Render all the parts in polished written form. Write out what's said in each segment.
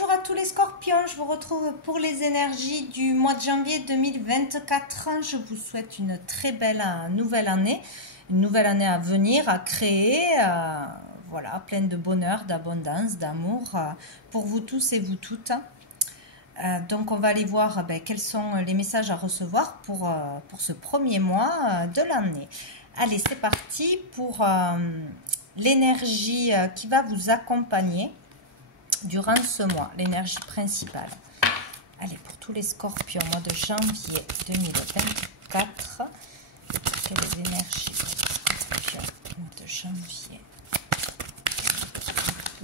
Bonjour à tous les scorpions, je vous retrouve pour les énergies du mois de janvier 2024. Je vous souhaite une très belle nouvelle année, une nouvelle année à venir, à créer, voilà, pleine de bonheur, d'abondance, d'amour pour vous tous et vous toutes. Donc on va aller voir quels sont les messages à recevoir pour ce premier mois de l'année. Allez, c'est parti pour l'énergie qui va vous accompagner durant ce mois, l'énergie principale. Allez, pour tous les scorpions, mois de janvier 2024, quelles énergies pour les scorpions, mois de janvier.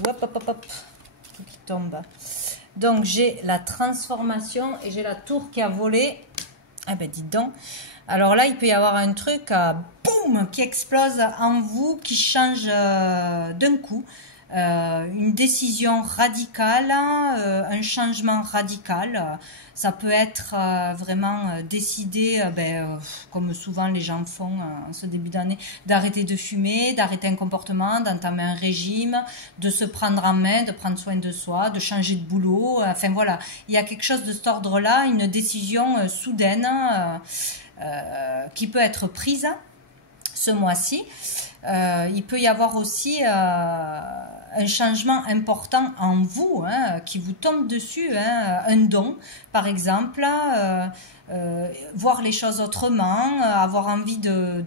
Hop, hop, hop, hop, tout qui tombe. Donc, j'ai la transformation et j'ai la tour qui a volé. Ah ben, dites donc. Alors là, il peut y avoir un truc, boum, qui explose en vous, qui change d'un coup. Une décision radicale, un changement radical. Ça peut être vraiment décidé, comme souvent les gens font en ce début d'année, d'arrêter de fumer, d'arrêter un comportement, d'entamer un régime, de se prendre en main, de prendre soin de soi, de changer de boulot. Enfin voilà, il y a quelque chose de cet ordre-là, une décision soudaine qui peut être prise ce mois-ci. Il peut y avoir aussi un changement important en vous, qui vous tombe dessus, un don, par exemple, voir les choses autrement, avoir envie de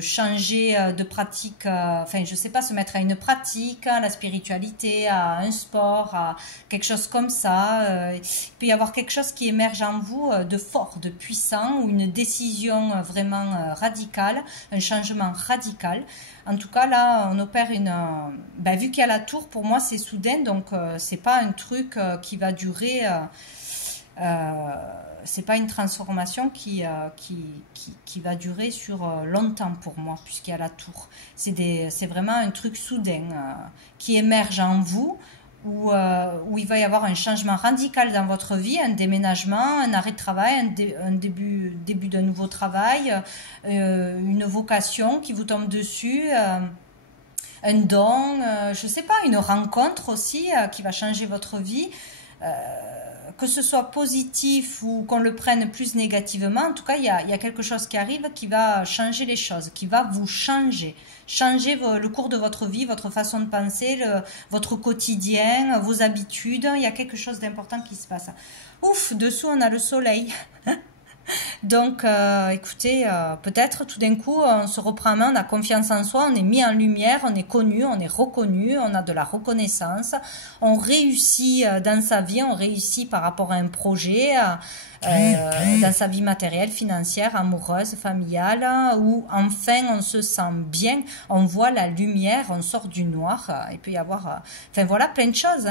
changer de pratique, enfin je sais pas, se mettre à une pratique, à la spiritualité, à un sport, à quelque chose comme ça. Il peut y avoir quelque chose qui émerge en vous de fort, de puissant, ou une décision vraiment radicale, un changement radical. En tout cas, là, on opère une... vu qu'il y a la tour, pour moi, c'est soudain, donc c'est pas un truc qui va durer... c'est pas une transformation qui va durer sur longtemps pour moi, puisqu'il y a la tour. C'est vraiment un truc soudain qui émerge en vous, où il va y avoir un changement radical dans votre vie, un déménagement, un arrêt de travail, un début d'un nouveau travail, une vocation qui vous tombe dessus, un don, je sais pas, une rencontre aussi qui va changer votre vie. Que ce soit positif ou qu'on le prenne plus négativement, en tout cas, il y a quelque chose qui arrive qui va changer les choses, qui va vous changer le cours de votre vie, votre façon de penser, votre quotidien, vos habitudes. Il y a quelque chose d'important qui se passe. Ouf, dessous, on a le soleil. Donc, écoutez, peut-être tout d'un coup, on se reprend en main, on a confiance en soi, on est mis en lumière, on est connu, on est reconnu, on a de la reconnaissance, on réussit dans sa vie, on réussit par rapport à un projet, dans sa vie matérielle, financière, amoureuse, familiale, où enfin on se sent bien, on voit la lumière, on sort du noir. Il peut y avoir, enfin voilà, plein de choses,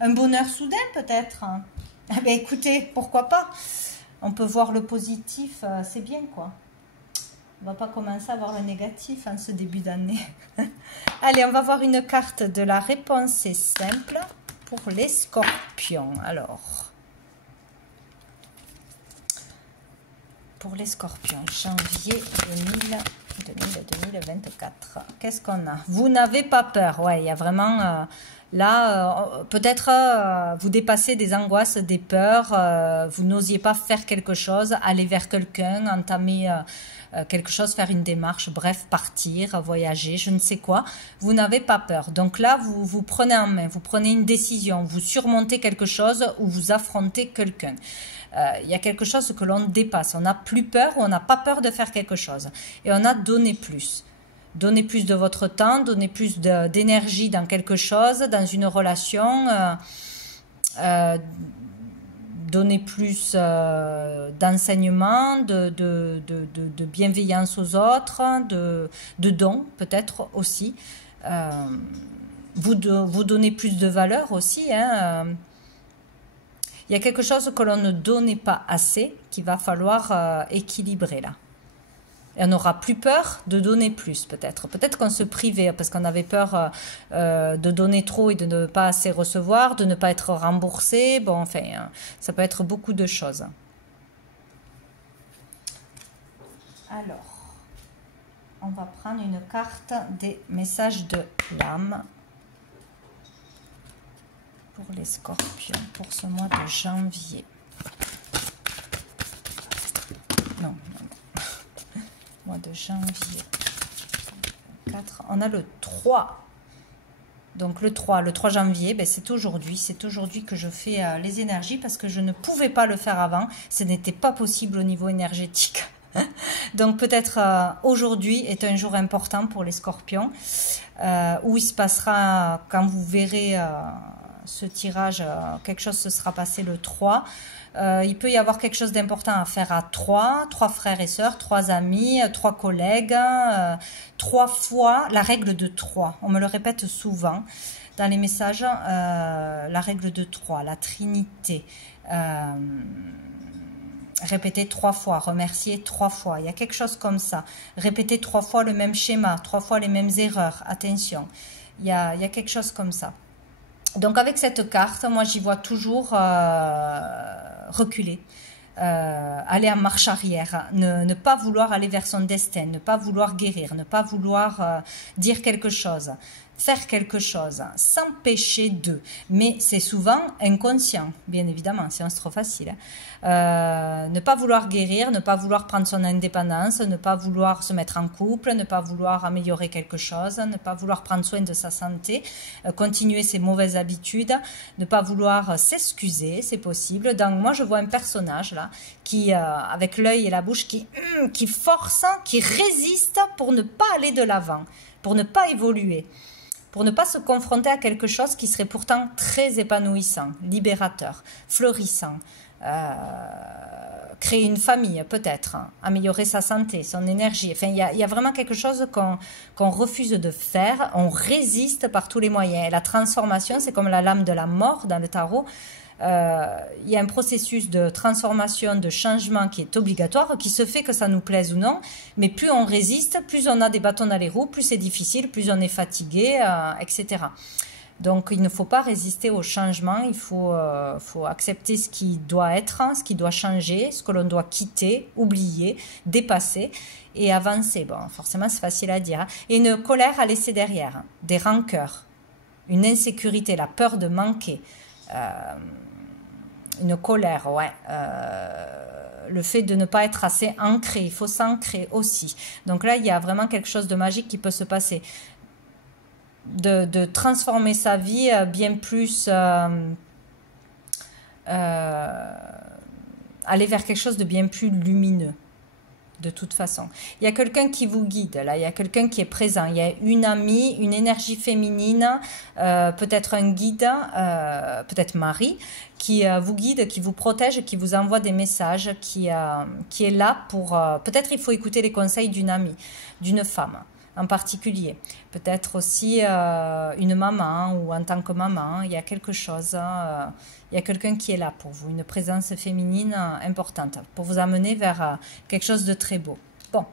un bonheur soudain peut-être. Écoutez, pourquoi pas? On peut voir le positif, c'est bien quoi. On va pas commencer à voir le négatif en ce début d'année. Allez, on va voir une carte de la réponse, c'est simple pour les scorpions. Alors, pour les scorpions, janvier 2024. Qu'est-ce qu'on a? Vous n'avez pas peur. Ouais, il y a vraiment... là, peut-être vous dépassez des angoisses, des peurs, vous n'osiez pas faire quelque chose, aller vers quelqu'un, entamer quelque chose, faire une démarche, bref, partir, voyager, je ne sais quoi. Vous n'avez pas peur. Donc là, vous prenez en main, vous prenez une décision, vous surmontez quelque chose ou vous affrontez quelqu'un. Il y a quelque chose que l'on dépasse. On n'a plus peur ou on n'a pas peur de faire quelque chose. Et on a donné plus. Donnez plus de votre temps, donnez plus d'énergie dans quelque chose, dans une relation, donnez plus d'enseignement, de bienveillance aux autres, de dons peut-être aussi. Vous donnez plus de valeur aussi. Il y a quelque chose que l'on ne donnait pas assez, qu'il va falloir équilibrer là. Et on n'aura plus peur de donner plus, peut-être. Peut-être qu'on se privait parce qu'on avait peur de donner trop et de ne pas assez recevoir, de ne pas être remboursé. Bon, enfin, ça peut être beaucoup de choses. Alors, on va prendre une carte des messages de l'âme. pour les scorpions, pour ce mois de janvier. Non, non, non. Mois de janvier. 4. On a le 3. Donc le 3 janvier, ben c'est aujourd'hui que je fais les énergies parce que je ne pouvais pas le faire avant. Ce n'était pas possible au niveau énergétique. Donc peut-être aujourd'hui est un jour important pour les scorpions où il se passera, quand vous verrez ce tirage, quelque chose se sera passé le 3. Il peut y avoir quelque chose d'important à faire à 3 frères et sœurs, 3 amis, 3 collègues, 3 fois la règle de 3. On me le répète souvent dans les messages, la règle de 3, la Trinité. Répéter 3 fois, remercier 3 fois. Il y a quelque chose comme ça. Répéter 3 fois le même schéma, 3 fois les mêmes erreurs. Attention, il y a quelque chose comme ça. Donc avec cette carte, moi j'y vois toujours reculer, aller en marche arrière, ne pas vouloir aller vers son destin, ne pas vouloir guérir, ne pas vouloir dire quelque chose, faire quelque chose, s'empêcher de. Mais c'est souvent inconscient, bien évidemment, c'est trop facile. Ne pas vouloir guérir, ne pas vouloir prendre son indépendance, ne pas vouloir se mettre en couple, ne pas vouloir améliorer quelque chose, ne pas vouloir prendre soin de sa santé, continuer ses mauvaises habitudes, ne pas vouloir s'excuser, c'est possible. Donc moi je vois un personnage là, qui avec l'œil et la bouche, qui force, qui résiste pour ne pas aller de l'avant, pour ne pas évoluer, pour ne pas se confronter à quelque chose qui serait pourtant très épanouissant, libérateur, fleurissant, créer une famille peut-être, améliorer sa santé, son énergie. Enfin, il y a vraiment quelque chose qu'on refuse de faire, on résiste par tous les moyens. Et la transformation, c'est comme la lame de la mort dans le tarot. Il y a un processus de transformation, de changement qui est obligatoire, qui se fait que ça nous plaise ou non, mais plus on résiste, plus on a des bâtons dans les roues, plus c'est difficile, plus on est fatigué, etc. Donc il ne faut pas résister au changement, il faut accepter ce qui doit être, ce qui doit changer, ce que l'on doit quitter, oublier, dépasser et avancer. Bon, forcément c'est facile à dire. Et une colère à laisser derrière, des rancœurs, une insécurité, la peur de manquer. Une colère, ouais. Le fait de ne pas être assez ancré, il faut s'ancrer aussi. Donc là, il y a vraiment quelque chose de magique qui peut se passer. De transformer sa vie bien plus, aller vers quelque chose de bien plus lumineux. De toute façon, il y a quelqu'un qui vous guide, là, il y a quelqu'un qui est présent, il y a une amie, une énergie féminine, peut-être un guide, peut-être Marie, qui vous guide, qui vous protège, qui vous envoie des messages, qui est là pour... peut-être il faut écouter les conseils d'une amie, d'une femme en particulier. Peut-être aussi une maman ou en tant que maman, il y a quelque chose, il y a quelqu'un qui est là pour vous, une présence féminine importante pour vous amener vers quelque chose de très beau. Bon,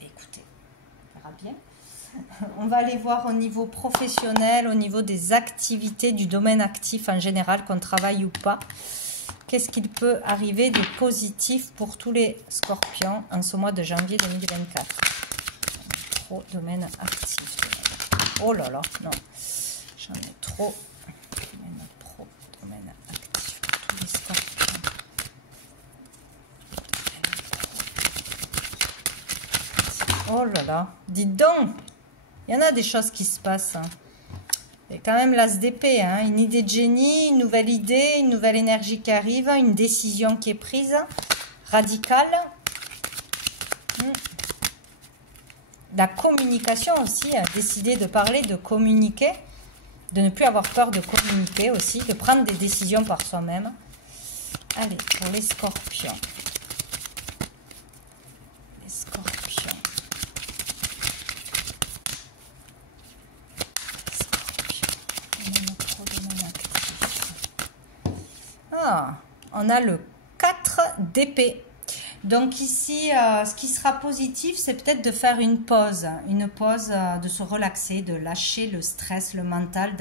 écoutez, on verra bien. On va aller voir au niveau professionnel, au niveau des activités du domaine actif en général, qu'on travaille ou pas. Qu'est-ce qu'il peut arriver de positif pour tous les scorpions en ce mois de janvier 2024 ? Domaine actif. Oh là là, non. J'en ai trop. Domaine actif. Tous les scorpions. Oh là là. Dites donc. Il y en a des choses qui se passent. Il y a quand même l'as d'épée. Hein. Une idée de génie, une nouvelle idée, une nouvelle énergie qui arrive, une décision qui est prise. Radicale. La communication aussi, décider de parler, de communiquer, de ne plus avoir peur de communiquer aussi, de prendre des décisions par soi-même. Allez, pour les scorpions. Les scorpions. Ah, on a le 4 d'épée. Donc ici, ce qui sera positif, c'est peut-être de faire une pause, de se relaxer, de lâcher le stress, le mental,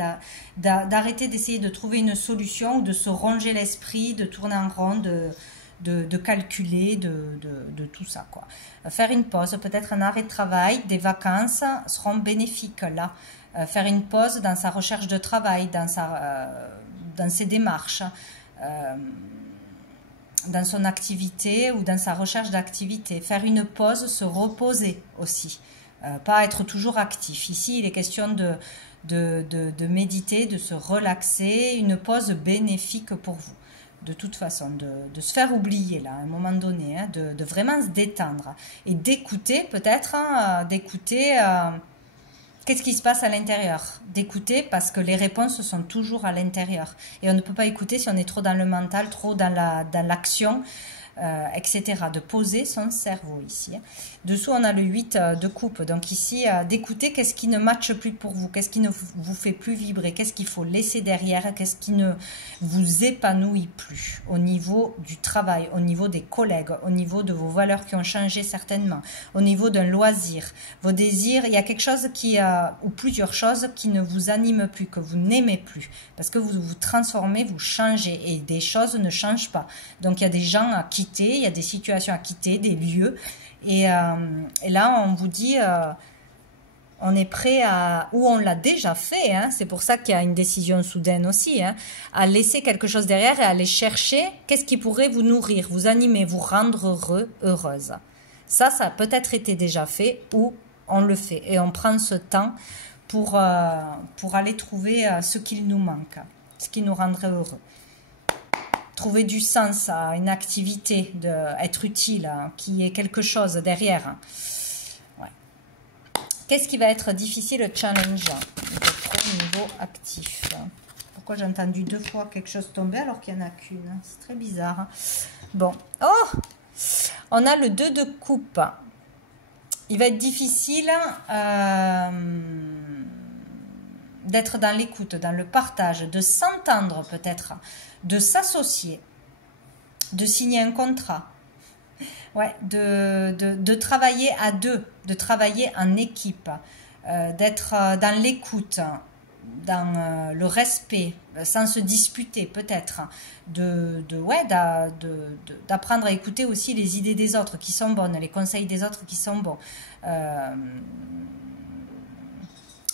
d'arrêter d'essayer de trouver une solution ou de se ronger l'esprit, de tourner en rond, de calculer, de tout ça, quoi. Faire une pause, peut-être un arrêt de travail, des vacances seront bénéfiques là. faire une pause dans sa recherche de travail, dans ses démarches, dans son activité ou dans sa recherche d'activité. Faire une pause, se reposer aussi, pas être toujours actif. Ici, il est question de méditer, de se relaxer, une pause bénéfique pour vous. De toute façon, de se faire oublier là, à un moment donné, hein, de vraiment se détendre et d'écouter peut-être, hein, d'écouter qu'est-ce qui se passe à l'intérieur, d'écouter parce que les réponses sont toujours à l'intérieur et on ne peut pas écouter si on est trop dans le mental, trop dans l'action, etc. De poser son cerveau ici. Dessous, on a le 8 de coupe. Donc ici, d'écouter qu'est-ce qui ne matche plus pour vous, qu'est-ce qui ne vous fait plus vibrer, qu'est-ce qu'il faut laisser derrière, qu'est-ce qui ne vous épanouit plus au niveau du travail, au niveau des collègues, au niveau de vos valeurs qui ont changé certainement, au niveau d'un loisir, vos désirs. Il y a quelque chose ou plusieurs choses qui ne vous animent plus, que vous n'aimez plus, parce que vous vous transformez, vous changez et des choses ne changent pas. Donc il y a des gens à quitter, il y a des situations à quitter, des lieux. Et là, on vous dit, on est prêt à, ou on l'a déjà fait, hein, c'est pour ça qu'il y a une décision soudaine aussi, hein, à laisser quelque chose derrière et à aller chercher qu'est-ce qui pourrait vous nourrir, vous animer, vous rendre heureux, heureuse. Ça a peut-être été déjà fait ou on le fait. Et on prend ce temps pour aller trouver ce qu'il nous manque, ce qui nous rendrait heureux. Trouver du sens à une activité, être utile, qu'il y ait quelque chose derrière. Ouais. Qu'est-ce qui va être difficile, challenge au niveau actif? Pourquoi j'ai entendu 2 fois quelque chose tomber alors qu'il n'y en a qu'une? C'est très bizarre. Bon. Oh, on a le 2 de coupe. Il va être difficile d'être dans l'écoute, dans le partage, de s'entendre peut-être, de s'associer, de signer un contrat, ouais, de travailler à deux, de travailler en équipe, d'être dans l'écoute, dans le respect, sans se disputer peut-être, d'apprendre à écouter aussi les idées des autres qui sont bonnes, les conseils des autres qui sont bons,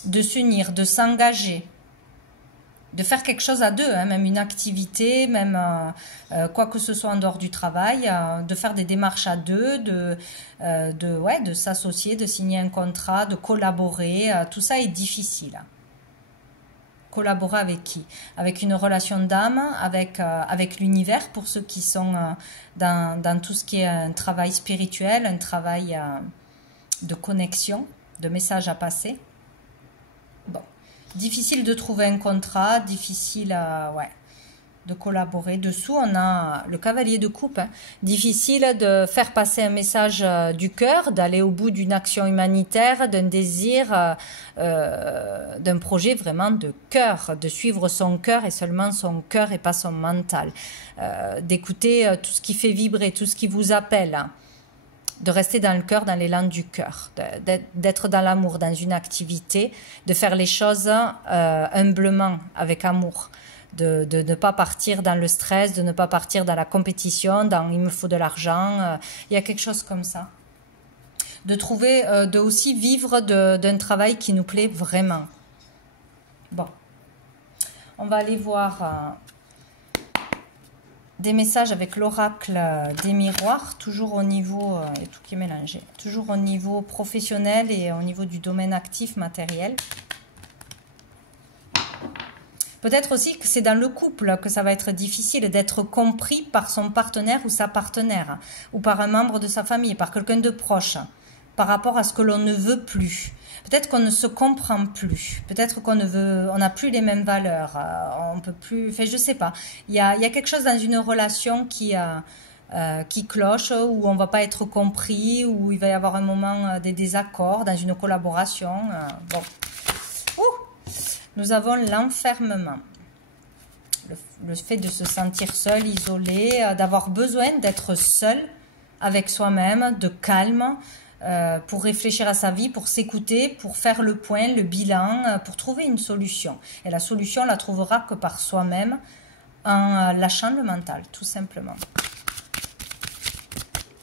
de s'unir, de s'engager, de faire quelque chose à deux, hein, même une activité, même quoi que ce soit en dehors du travail, de faire des démarches à deux, de s'associer, de signer un contrat, de collaborer, tout ça est difficile. Collaborer avec qui? Avec une relation d'âme, avec l'univers, pour ceux qui sont dans tout ce qui est un travail spirituel, un travail de connexion, de message à passer. Bon, difficile de trouver un contrat, difficile de collaborer. Dessous, on a le cavalier de coupe. Hein. Difficile de faire passer un message du cœur, d'aller au bout d'une action humanitaire, d'un désir, d'un projet vraiment de cœur, de suivre son cœur et seulement son cœur et pas son mental. D'écouter tout ce qui fait vibrer, tout ce qui vous appelle. Hein. De rester dans le cœur, dans l'élan du cœur, d'être dans l'amour, dans une activité, de faire les choses humblement, avec amour, de ne pas partir dans le stress, de ne pas partir dans la compétition, dans il me faut de l'argent, il y a quelque chose comme ça. De trouver, de aussi vivre d'un travail qui nous plaît vraiment. Bon, on va aller voir... des messages avec l'oracle des miroirs, toujours au niveau, il y a tout qui est mélangé, toujours au niveau professionnel et au niveau du domaine actif matériel. Peut-être aussi que c'est dans le couple que ça va être difficile d'être compris par son partenaire ou sa partenaire, ou par un membre de sa famille, par quelqu'un de proche, par rapport à ce que l'on ne veut plus. Peut-être qu'on ne se comprend plus. Peut-être qu'on n'a plus les mêmes valeurs. On peut plus. Enfin, je sais pas. Il y a quelque chose dans une relation qui cloche, où on va pas être compris, où il va y avoir un moment des désaccords dans une collaboration. Bon. Nous avons l'enfermement. Le fait de se sentir seul, isolé, d'avoir besoin d'être seul avec soi-même, de calme. Pour réfléchir à sa vie, pour s'écouter, pour faire le point, le bilan, pour trouver une solution. Et la solution, on la trouvera que par soi-même, en lâchant le mental, tout simplement.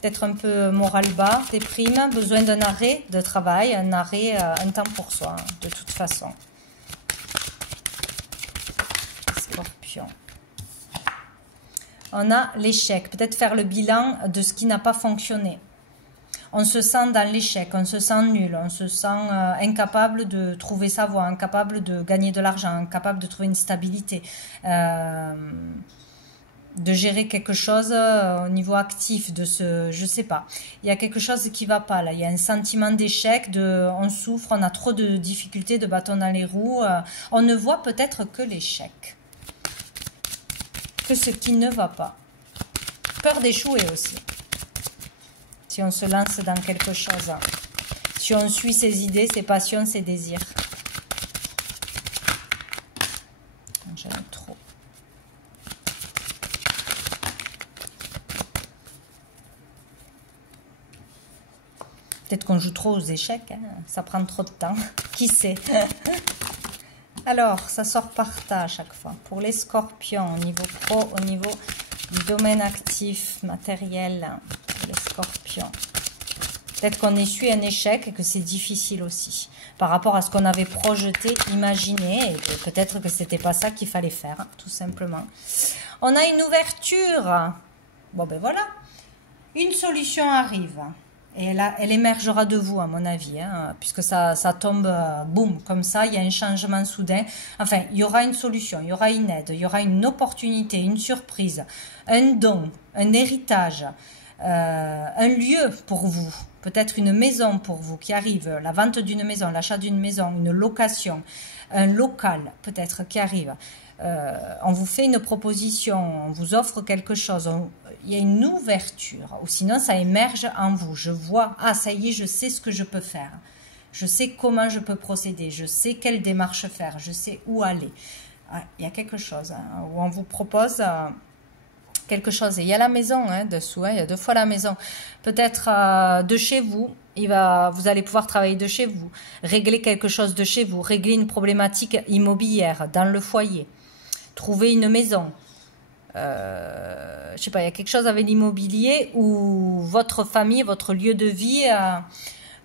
peut-être un peu moral bas, déprime, besoin d'un arrêt de travail, un arrêt, un temps pour soi, de toute façon. Scorpion. On a l'échec, peut-être faire le bilan de ce qui n'a pas fonctionné. On se sent dans l'échec, on se sent nul, on se sent incapable de trouver sa voie, incapable de gagner de l'argent, incapable de trouver une stabilité, de gérer quelque chose au niveau actif, je sais pas. Il y a quelque chose qui va pas là, il y a un sentiment d'échec, on souffre, on a trop de difficultés, de bâtons dans les roues, on ne voit peut-être que l'échec, que ce qui ne va pas. Peur d'échouer aussi. Si on se lance dans quelque chose, si on suit ses idées, ses passions, ses désirs. J'aime trop. Peut-être qu'on joue trop aux échecs, hein. Ça prend trop de temps. Qui sait? Alors, ça sort par tas à chaque fois. Pour les scorpions, au niveau pro, au niveau du domaine actif, matériel, pour les scorpions. Peut-être qu'on essuie un échec et que c'est difficile aussi. Par rapport à ce qu'on avait projeté, imaginé, et peut-être que c'était pas ça qu'il fallait faire, tout simplement. On a une ouverture. Bon ben voilà. Une solution arrive. Et elle émergera de vous, à mon avis, hein, puisque ça tombe, boum, comme ça, il y a un changement soudain. Enfin, il y aura une solution, il y aura une aide, il y aura une opportunité, une surprise, un don, un héritage, un lieu pour vous, peut-être une maison pour vous qui arrive, la vente d'une maison, l'achat d'une maison, une location, un local peut-être qui arrive. On vous fait une proposition, on vous offre quelque chose, il y a une ouverture, ou sinon ça émerge en vous. Je vois, ah ça y est, je sais ce que je peux faire, je sais comment je peux procéder, je sais quelle démarche faire, je sais où aller. Il y a quelque chose hein, où on vous propose quelque chose. Et il y a la maison hein, dessous, hein, il y a 2 fois la maison. Peut-être de chez vous, vous allez pouvoir travailler de chez vous, régler quelque chose de chez vous, régler une problématique immobilière dans le foyer, trouver une maison. Je sais pas, il y a quelque chose avec l'immobilier où votre famille, votre lieu de vie a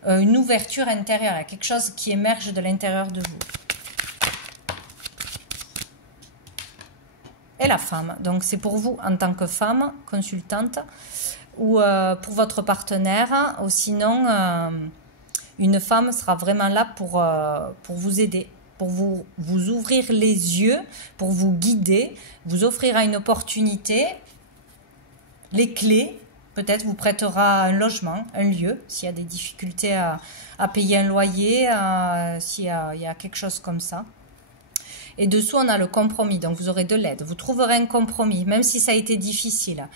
une ouverture intérieure, il y a quelque chose qui émerge de l'intérieur de vous. Et la femme, donc c'est pour vous en tant que femme consultante ou pour votre partenaire, ou sinon une femme sera vraiment là pour vous aider, pour vous ouvrir les yeux, pour vous guider, vous offrira une opportunité, les clés, peut-être vous prêtera un logement, un lieu, s'il y a des difficultés à payer un loyer, s'il y a quelque chose comme ça. Et dessous, on a le compromis, donc vous aurez de l'aide. Vous trouverez un compromis, même si ça a été difficile.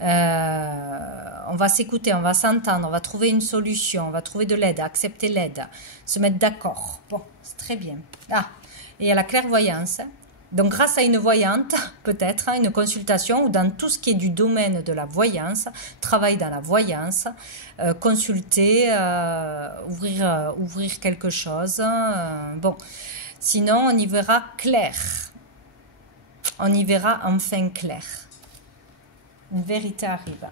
On va s'écouter, on va s'entendre, on va trouver une solution, on va trouver de l'aide, accepter l'aide, se mettre d'accord. Bon, c'est très bien. Ah, et il y a la clairvoyance. Donc, grâce à une voyante, peut-être, une consultation, ou dans tout ce qui est du domaine de la voyance, travail dans la voyance, consulter, ouvrir quelque chose. Bon, sinon, on y verra clair. On y verra enfin clair. Une vérité arrive.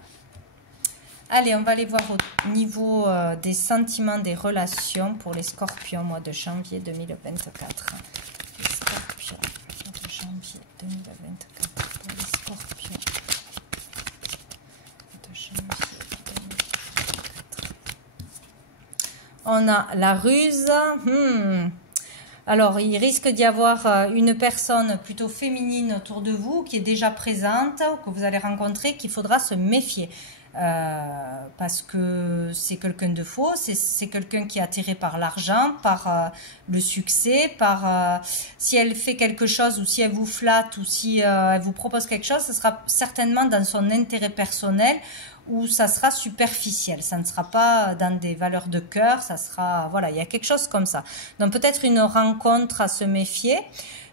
Allez, on va aller voir au niveau des sentiments, des relations pour les scorpions, mois de janvier 2024. Les scorpions, mois de janvier 2024 pour les scorpions. Mois de janvier 2024. On a la ruse. Alors, il risque d'y avoir une personne plutôt féminine autour de vous qui est déjà présente, que vous allez rencontrer, qu'il faudra se méfier. Parce que c'est quelqu'un de faux, c'est quelqu'un qui est attiré par l'argent, par le succès, si elle fait quelque chose ou si elle vous flatte ou si elle vous propose quelque chose, ce sera certainement dans son intérêt personnel ou ça sera superficiel, ça ne sera pas dans des valeurs de cœur, ça sera, voilà, il y a quelque chose comme ça. Donc peut-être une rencontre à se méfier,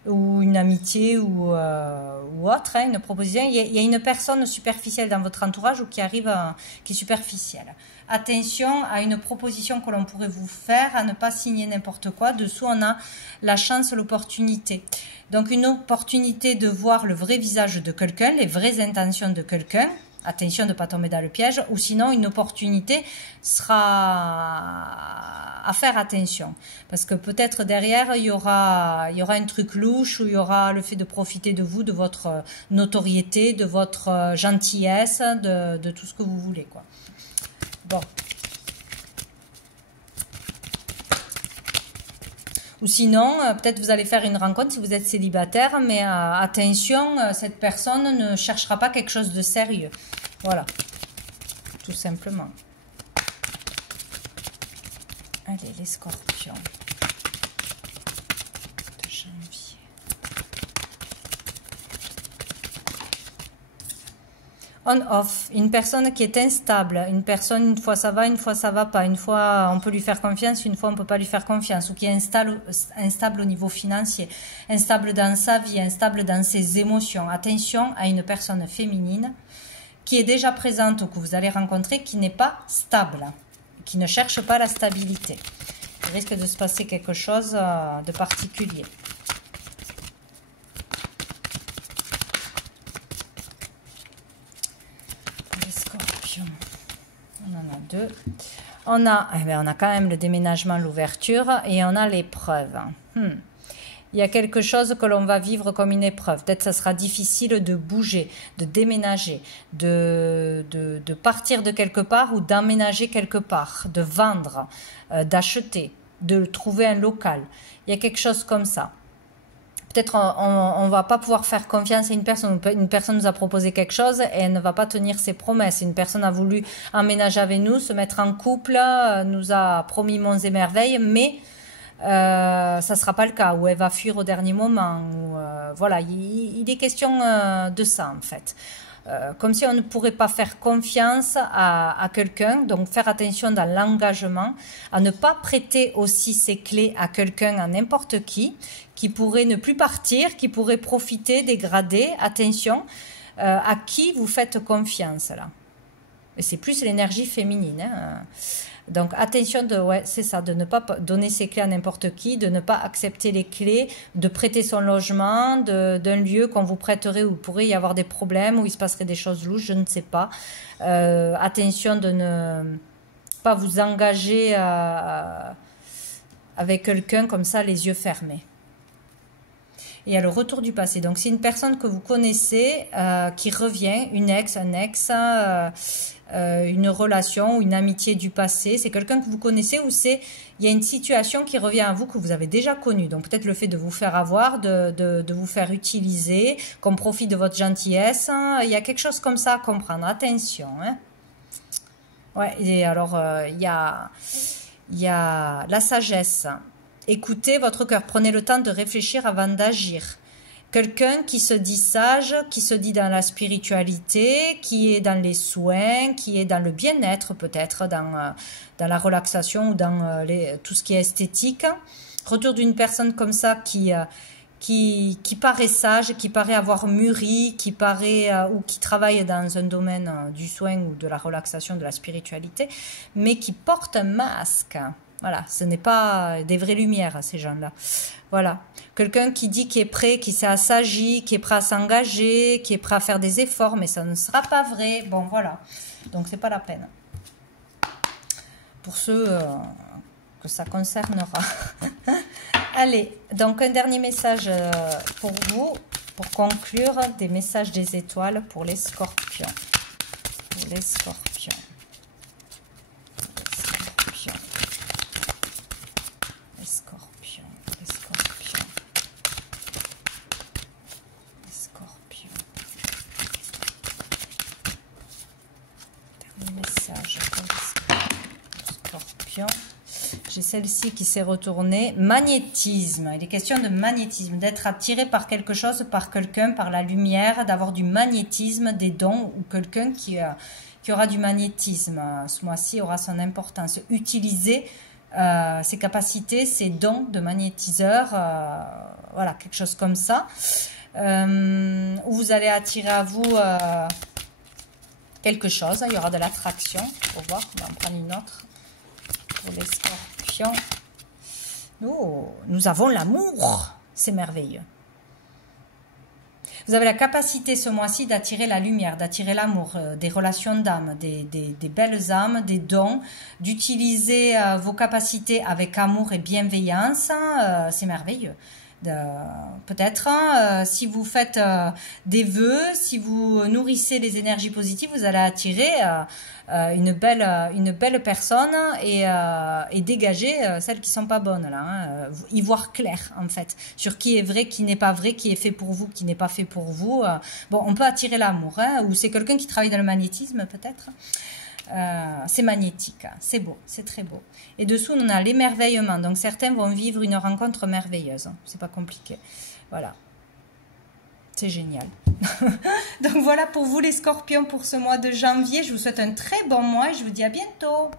ou une amitié ou autre, hein, une proposition. Il y a une personne superficielle dans votre entourage ou qui arrive, qui est superficielle. Attention à une proposition que l'on pourrait vous faire, à ne pas signer n'importe quoi. Dessous, on a la chance, l'opportunité. Donc, une opportunité de voir le vrai visage de quelqu'un, les vraies intentions de quelqu'un. Attention de ne pas tomber dans le piège, ou sinon une opportunité sera à faire attention. Parce que peut-être derrière, il y aura un truc louche, ou il y aura le fait de profiter de vous, de votre notoriété, de votre gentillesse, de tout ce que vous voulez, quoi. Bon. Ou sinon, peut-être vous allez faire une rencontre si vous êtes célibataire, mais attention, cette personne ne cherchera pas quelque chose de sérieux. Voilà, tout simplement. Allez, les scorpions de janvier. On-off, une personne qui est instable, une personne, une fois ça va, une fois ça va pas, une fois on peut lui faire confiance, une fois on peut pas lui faire confiance, ou qui est instable au niveau financier, instable dans sa vie, instable dans ses émotions. Attention à une personne féminine qui est déjà présente ou que vous allez rencontrer, qui n'est pas stable, qui ne cherche pas la stabilité. Il risque de se passer quelque chose de particulier. On en a deux. On a quand même le déménagement, l'ouverture, et on a l'épreuve. Il y a quelque chose que l'on va vivre comme une épreuve. Peut-être ça sera difficile de bouger, de déménager, de partir de quelque part ou d'emménager quelque part, de vendre, d'acheter, de trouver un local. Il y a quelque chose comme ça. Peut-être on ne va pas pouvoir faire confiance à une personne. Une personne nous a proposé quelque chose et elle ne va pas tenir ses promesses. Une personne a voulu emménager avec nous, se mettre en couple, nous a promis monts et merveilles, mais ça ne sera pas le cas, ou elle va fuir au dernier moment. Voilà, il est question de ça en fait. Comme si on ne pourrait pas faire confiance à quelqu'un, donc faire attention dans l'engagement, à ne pas prêter aussi ses clés à quelqu'un, à n'importe qui pourrait ne plus partir, qui pourrait profiter, dégrader. Attention, à qui vous faites confiance là. Et c'est plus l'énergie féminine, hein. Donc attention c'est ça, de ne pas donner ses clés à n'importe qui, de ne pas accepter les clés, de prêter son logement d'un lieu qu'on vous prêterait où il pourrait y avoir des problèmes, où il se passerait des choses louches, je ne sais pas. Attention de ne pas vous engager avec quelqu'un comme ça, les yeux fermés. Et il y a le retour du passé. Donc c'est une personne que vous connaissez qui revient, une ex, un ex, une relation ou une amitié du passé. C'est quelqu'un que vous connaissez ou il y a une situation qui revient à vous que vous avez déjà connue. Donc peut-être le fait de vous faire avoir, de vous faire utiliser, qu'on profite de votre gentillesse. Il y a quelque chose comme ça à comprendre. Attention, hein. Ouais, et alors il y a la sagesse. Écoutez votre cœur, prenez le temps de réfléchir avant d'agir. Quelqu'un qui se dit sage, qui se dit dans la spiritualité, qui est dans les soins, qui est dans le bien-être peut-être, dans la relaxation ou dans tout ce qui est esthétique. Retour d'une personne comme ça qui paraît sage, qui paraît avoir mûri, qui paraît ou qui travaille dans un domaine du soin ou de la relaxation, de la spiritualité, mais qui porte un masque. Voilà, ce n'est pas des vraies lumières, ces gens-là. Voilà, quelqu'un qui dit qu'il est prêt, qui s'est assagi, qui est prêt à s'engager, qui est prêt à faire des efforts, mais ça ne sera pas vrai. Bon, voilà, donc c'est pas la peine. Pour ceux que ça concernera. Allez, donc un dernier message pour vous, pour conclure, des messages des étoiles pour les scorpions. Pour les scorpions. J'ai celle-ci qui s'est retournée. Magnétisme. Il est question de magnétisme, d'être attiré par quelque chose, par quelqu'un, par la lumière, d'avoir du magnétisme, des dons, ou quelqu'un qui aura du magnétisme. Ce mois-ci aura son importance. Utiliser ses capacités, ses dons de magnétiseur, voilà, quelque chose comme ça. Où vous allez attirer à vous quelque chose. Il y aura de l'attraction. Faut voir, on va en prendre une autre. Pour les scorpions. Nous avons l'amour. C'est merveilleux. Vous avez la capacité ce mois-ci d'attirer la lumière, d'attirer l'amour, des relations d'âme, des belles âmes, des dons, d'utiliser vos capacités avec amour et bienveillance. C'est merveilleux. Peut-être si vous faites des vœux, si vous nourrissez les énergies positives, vous allez attirer une belle personne et dégager celles qui sont pas bonnes là, hein. Y voir clair en fait sur qui est vrai, qui n'est pas vrai, qui est fait pour vous, qui n'est pas fait pour vous. Bon, on peut attirer l'amour, hein, ou c'est quelqu'un qui travaille dans le magnétisme peut-être. C'est magnétique, c'est beau, c'est très beau. Et dessous, on a l'émerveillement. Donc, certains vont vivre une rencontre merveilleuse. C'est pas compliqué. Voilà. C'est génial. Donc, voilà pour vous les scorpions pour ce mois de janvier. Je vous souhaite un très bon mois et je vous dis à bientôt.